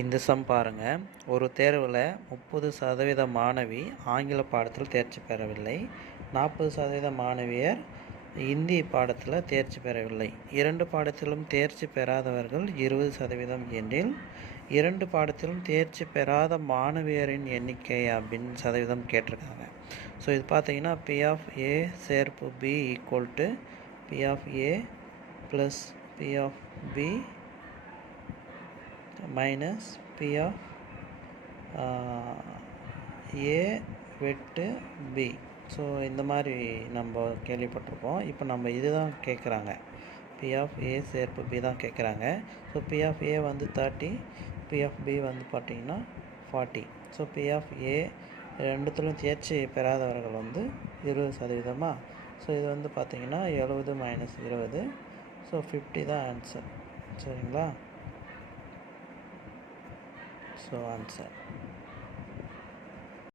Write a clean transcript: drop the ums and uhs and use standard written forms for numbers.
இந்த சம் பாருங்கள். ஒரு தேர்வில் 30% மாணவி ஆங்கில பாடத்தில் தேர்ச்சி பெறவில்லை. 40% மாணவியர் இந்தி பாடத்தில் தேர்ச்சி பெறவில்லை. 2 பாடத்திலும் தேர்ச்சி பெறாதவர்கள் 20% எனில் 2 பாடத்திலும் தேர்ச்சி பெறாத மாணவியரின் எண்ணிக்கை அப்படின்னு சதவீதம் கேட்டிருக்காங்க. ஸோ இது பார்த்தீங்கன்னா P of A சேர்ப்பு B equal to P of A plus P of B minus P of A வெட்டு B. ஸோ இந்த மாதிரி நம்ம கேள்விப்பட்டிருப்போம். இப்போ நம்ம இதுதான் கேட்குறாங்க. P of A சேர்ப்பு B தான் கேட்குறாங்க. ஸோ P of A வந்து 30, P of B வந்து பார்த்திங்கன்னா 40. ஸோ P of A ரெண்டுத்துலையும் தேர்ச்சி பெறாதவர்கள் வந்து 20%. ஸோ இது வந்து பார்த்திங்கன்னா 70 மைனஸ் 20. ஸோ 50 தான் ஆன்சர். சரிங்களா? So answer